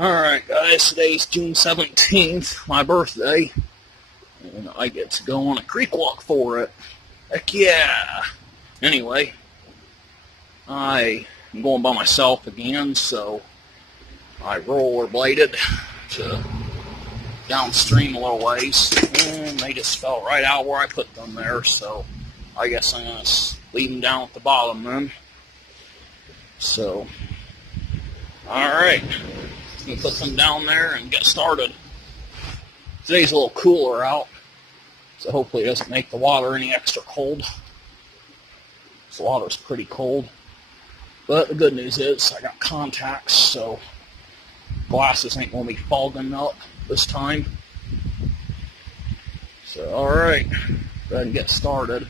Alright guys, today's June 17th, my birthday, and I get to go on a creek walk for it. Heck yeah! Anyway, I am going by myself again, so I rollerbladed to downstream a little ways, and they just fell right out where I put them there, so I guess I'm going to leave them down at the bottom then. So, alright. Gonna put them down there and get started. Today's a little cooler out, so hopefully it doesn't make the water any extra cold. The water's pretty cold, but the good news is I got contacts, so glasses ain't gonna be fogging up this time. So alright, go ahead and get started.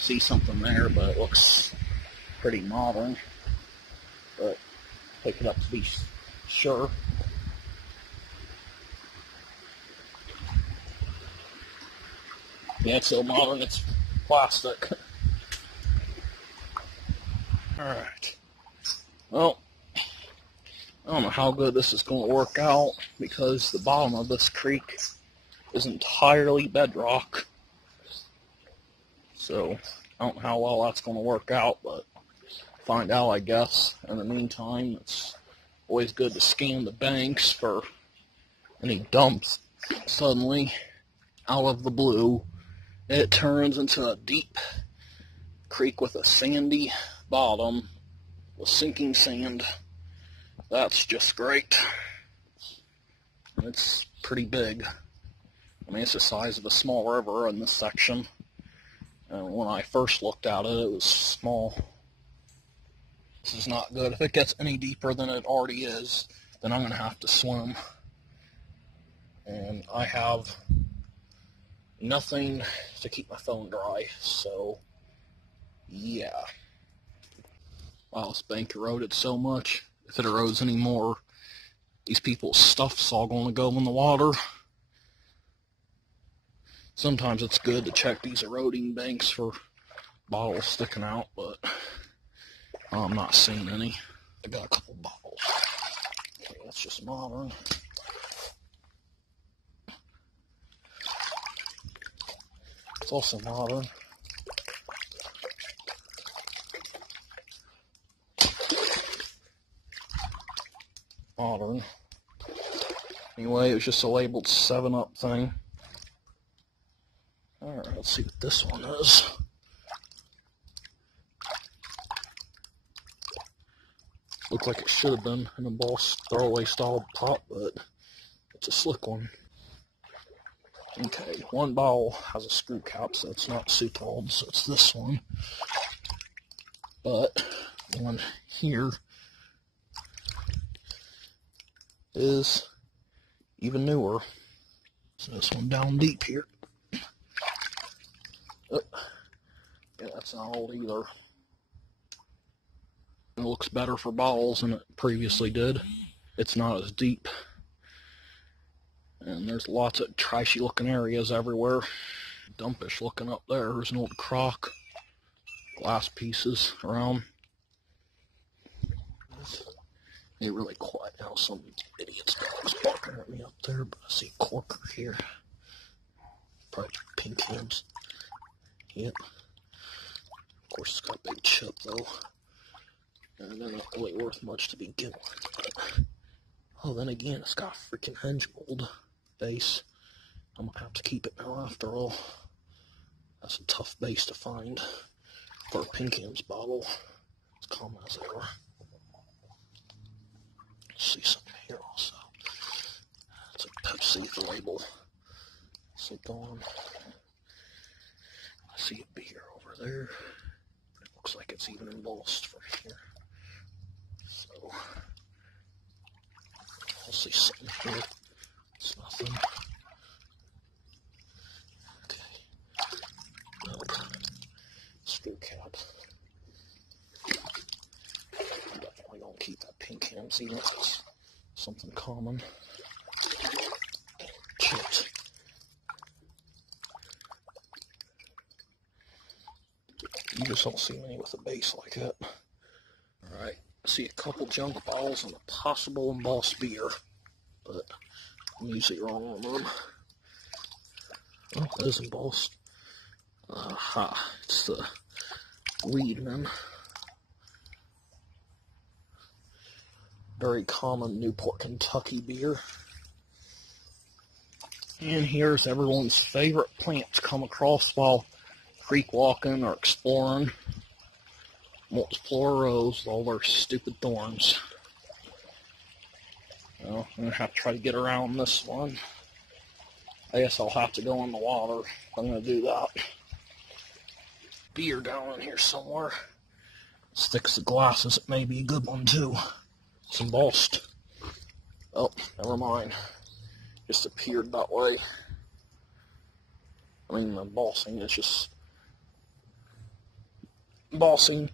See something there, but it looks pretty modern, but pick it up to be sure. Yeah, it's so modern, it's plastic. Alright. Well, I don't know how good this is going to work out because the bottom of this creek is entirely bedrock. So, I don't know how well that's going to work out, but find out, I guess. In the meantime, it's always good to scan the banks for any dumps. Suddenly, out of the blue, it turns into a deep creek with a sandy bottom with sinking sand. That's just great. It's pretty big. I mean, it's the size of a small river in this section. And when I first looked at it, it was small. This is not good. If it gets any deeper than it already is, then I'm going to have to swim. And I have nothing to keep my phone dry, so yeah. Wow, this bank eroded so much. If it erodes anymore, these people's stuff's all going to go in the water. Sometimes it's good to check these eroding banks for bottles sticking out, but I'm not seeing any. I got a couple bottles. Okay, that's just modern. It's also modern. Modern. Anyway, it was just a labeled 7-Up thing. Alright, let's see what this one is. Looked like it should have been an embossed throwaway style pop, but it's a slick one. Okay, one bottle has a screw cap, so it's not super old, so it's this one. But the one here is even newer. So this one down deep here. Oh, yeah, that's not old either. It looks better for bottles than it previously did. It's not as deep. And there's lots of trashy looking areas everywhere. Dumpish looking up there. There's an old crock. Glass pieces around. It's really quiet now. Some idiot's dog's barking at me up there, but I see a corker here. Probably pink hams. Yep. Of course, it's got a big chip though. And they're not really worth much to begin with. But, oh, then again, it's got a freaking hinge mold base. I'm gonna have to keep it now after all. That's a tough base to find for a Pink Ham's bottle. It's common as ever. See something here also. It's a Pepsi, the label. So gone. I see a beer over there. It looks like it's even embossed from here. So I'll see something here. It's nothing. Okay. Nope. Screw cap. I'm definitely gonna keep that Pink Ham's even if it's something common. Chipped. You just don't see many with a base like that. Alright, I see a couple junk bottles and a possible embossed beer. but I'm usually wrong on them. Oh, that is embossed. It's the Weedman. Very common Newport, Kentucky beer. And here's everyone's favorite plant to come across while creek walking or exploring. Multiple rows with all their stupid thorns. Well, I'm going to have to try to get around this one. I guess I'll have to go in the water. I'm going to do that. Beer down in here somewhere. Sticks to glasses. It may be a good one too. It's embossed. Oh, never mind. Just appeared that way. I mean, the embossing is just embossing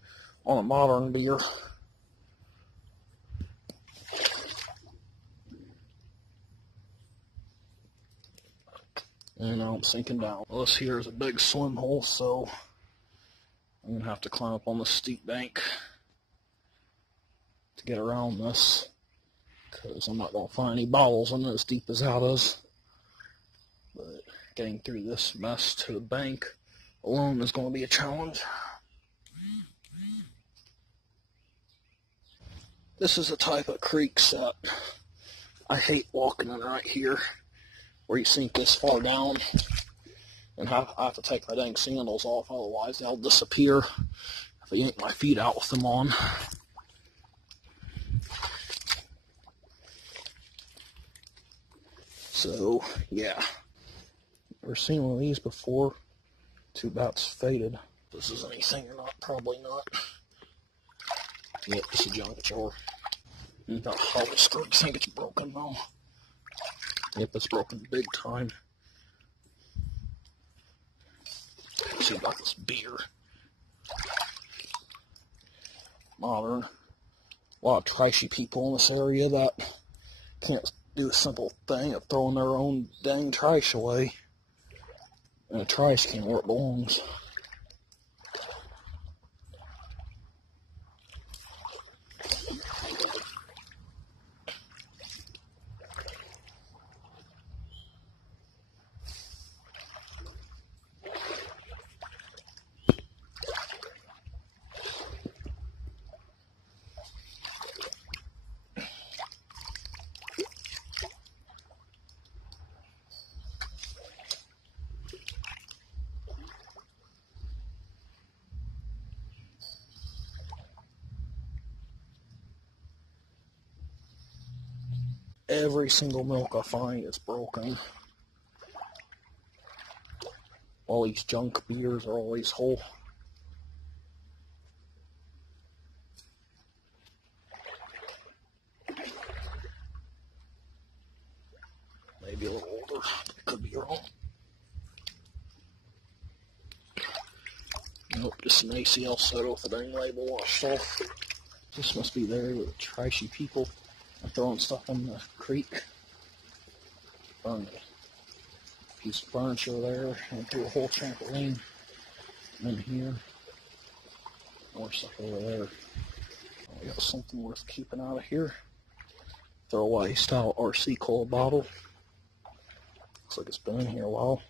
on a modern beer. And now I'm sinking down. Well, this here is a big swim hole, so I'm going to have to climb up on the steep bank to get around this, because I'm not going to find any bottles in it as deep as that is. But getting through this mess to the bank alone is going to be a challenge. This is a type of creek that I hate walking in right here, where you sink this far down, and I have to take my dang sandals off, otherwise they'll disappear if I yank my feet out with them on. So, yeah. Never seen one of these before. Too bad it's faded. If this is anything or not, probably not. Yep, it's a junk jar. That hollow skirt, I think it's broken though. Yep, it's broken big time. Let's see about this beer. Modern. A lot of trashy people in this area that can't do a simple thing of throwing their own dang trash away in a trash can where it belongs. Every single milk I find is broken. All these junk beers are always whole. Maybe a little older, but I could be wrong. Nope, just an ACL soda with the dang label washed off. This must be there with the trashy people throwing stuff in the creek. Burned a piece of furniture there, and threw a whole trampoline in here. More stuff over there. We got something worth keeping out of here. Throwaway style RC cola bottle. Looks like it's been in here a while.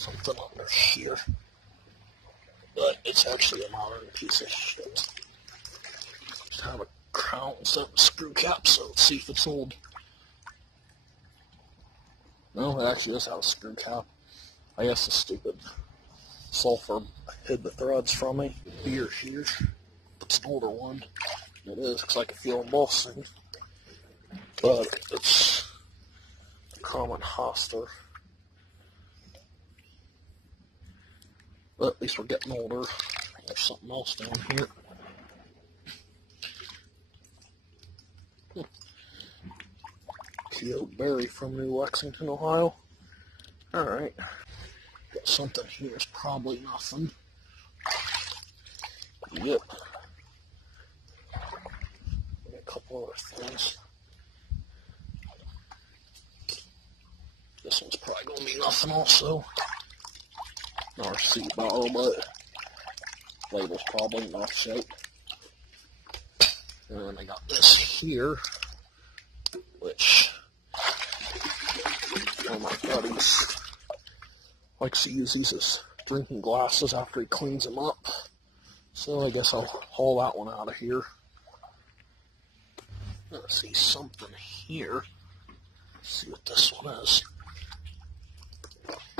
Something under here, but it's actually a modern piece of shit. Just have a crown instead of a screw cap, so let's see if it's old. No, it actually does have a screw cap. I guess the stupid sulfur hid the threads from me. Beer here. It's an older one. It is, because I can feel embossing. But it's a common Hosta. But at least we're getting older. There's something else down here. Peeled berry from New Lexington, Ohio. Alright. Got something here. It's probably nothing. Yep. Got a couple other things. nothing also. Another seed bottle, but label's probably in off shape. And then I got this here, which one of my buddies likes to use these as drinking glasses after he cleans them up. So I guess I'll haul that one out of here. Let's see something here. Let's see what this one is.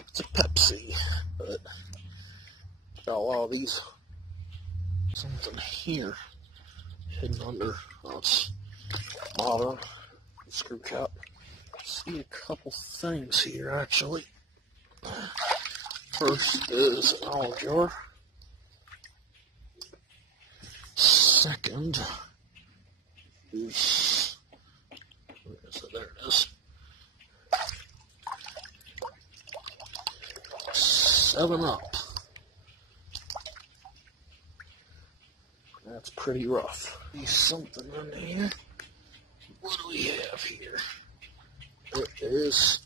It's a Pepsi, but got a lot of these. Something here hidden under. Oh, it's modern. Screw cap. See a couple things here actually. First is an olive jar. Second is, where is it? There it is. 7UP. That's pretty rough. See something in here. What do we have here? It is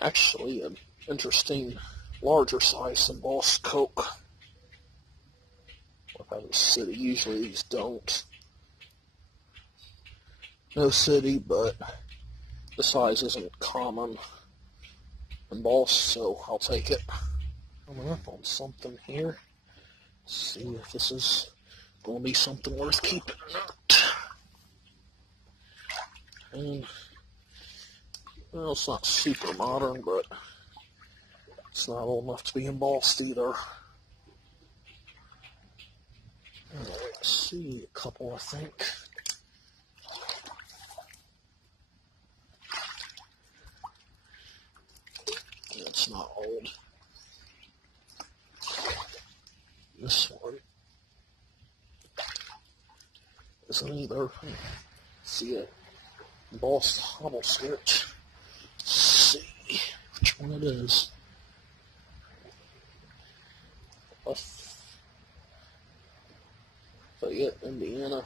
actually an interesting larger size embossed Coke. Out of the city, usually these don't. No city, but the size isn't common embossed, so I'll take it. Coming up on something here. See if this is going to be something worth keeping or not. And, well, it's not super modern, but it's not old enough to be embossed either. Let's see, a couple, I think. Yeah, it's not old. This one isn't either. See it. Embossed hobble switch. Let's see which one it is. Fayette, Indiana.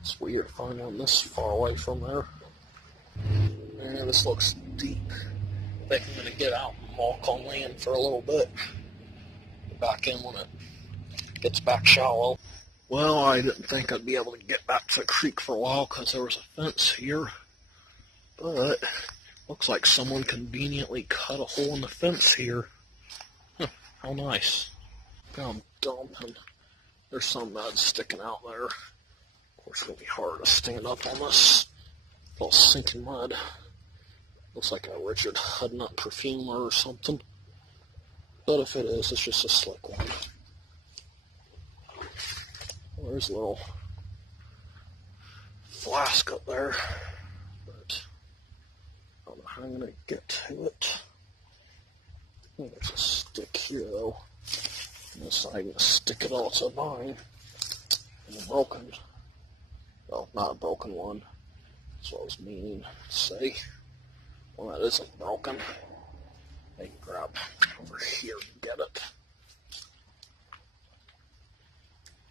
It's weird to find one this far away from there. Man, this looks deep. I think I'm going to get out and walk on land for a little bit. Get back in when it gets back shallow. Well, I didn't think I'd be able to get back to the creek for a while because there was a fence here. But looks like someone conveniently cut a hole in the fence here. Huh, how nice. I'm dumping. There's some mud sticking out there. Of course, it's going to be hard to stand up on this little sinking mud. Looks like a Richard Hudnut perfumer or something. But if it is, it's just a slick one. Well, there's a little flask up there. But I don't know how I'm going to get to it. There's a stick here, though. I'm going to stick it all to mine. And a broken, well, not a broken one. That's what I was meaning to say. Well, that isn't broken. I can grab over here and get it.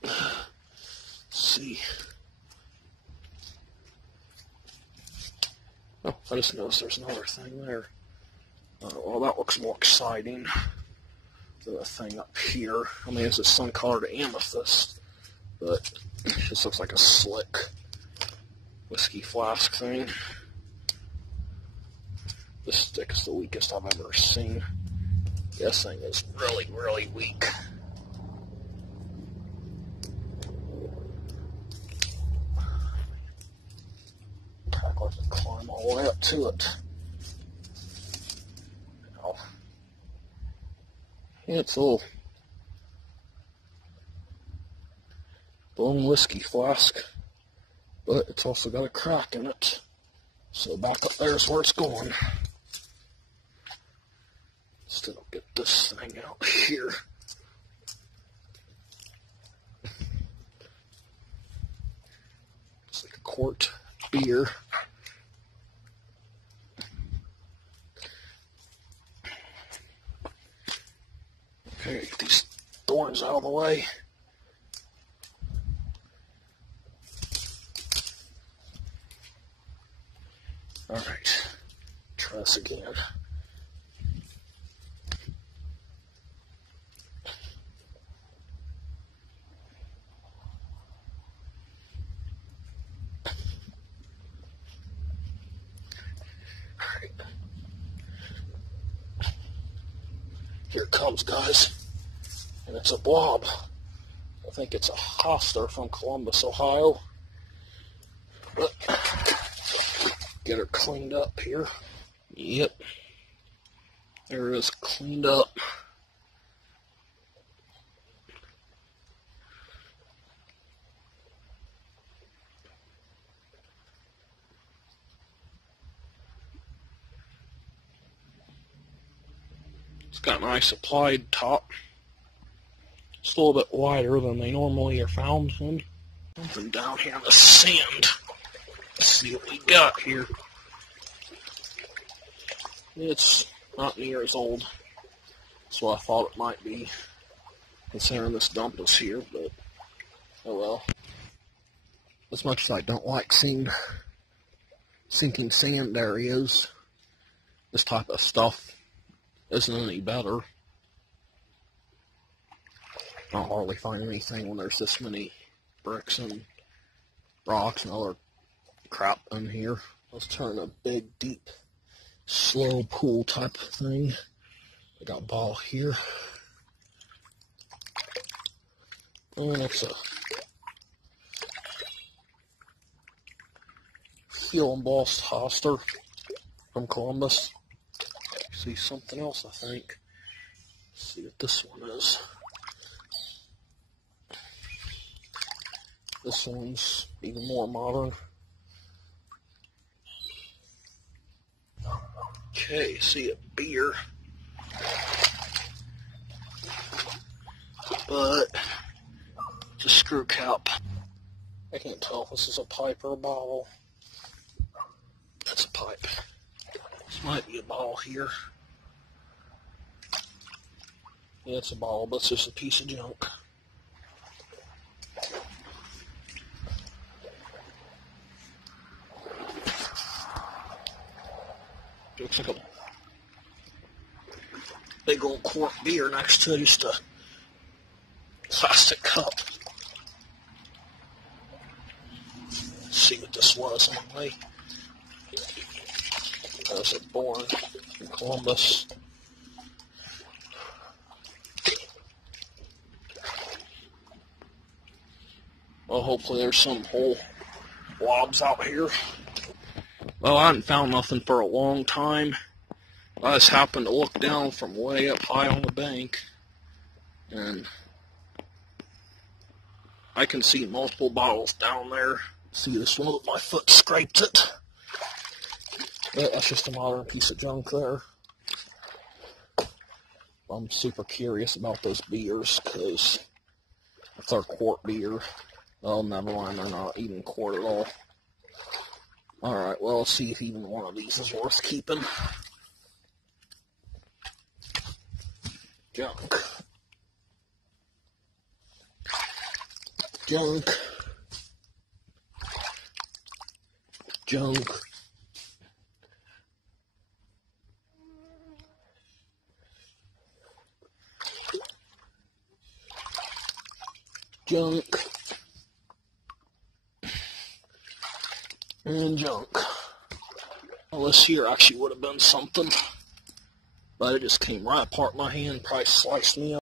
Let's see. Oh, I just noticed there's another thing there. Well, that looks more exciting. The thing up here. I mean, it's a sun-colored amethyst, but it just looks like a slick whiskey flask thing. This stick is the weakest I've ever seen. This thing is really, really weak. I can climb all the way up to it. Now, it's a little blown whiskey flask, but it's also got a crack in it. So back up there's where it's going. Still get this thing out here. It's like a quart beer. Okay, get these thorns out of the way. Alright, try this again. Here it comes, guys. And it's a blob. I think it's a Hosta from Columbus, Ohio. But get her cleaned up here. Yep. There it is, cleaned up. It's got a nice applied top. It's a little bit wider than they normally are found in. Something down here in the sand. Let's see what we got here. It's not near as old as what I thought it might be, considering this dump is here, but oh well. As much as I don't like seeing sinking sand areas, this type of stuff isn't any better. I don't hardly find anything when there's this many bricks and rocks and other crap in here. Let's turn a big, deep, slow pool type of thing. I got a ball here. And it's a fuel embossed Hosta from Columbus. See something else, I think. Let's see what this one is. This one's even more modern. Okay, see a beer. But it's a screw cap. I can't tell if this is a pipe or a bottle. That's a pipe. This might be a bottle here. Yeah, it's a bottle, but it's just a piece of junk. Looks like a big old quart beer next to just a plastic cup. Let's see what this was anyway. Was it born in Columbus? Well, hopefully there's some whole blobs out here. Well, I hadn't found nothing for a long time. I just happened to look down from way up high on the bank, and I can see multiple bottles down there. See this one with my foot scraped it. But that's just a modern piece of junk there. I'm super curious about those beers, because if they're quart beer, oh, never mind, they're not even quart at all. Alright, well, let's see if even one of these is worth keeping. Junk. Junk. Junk. Junk. And junk. Well, this here actually would have been something, but it just came right apart my hand, probably sliced me up.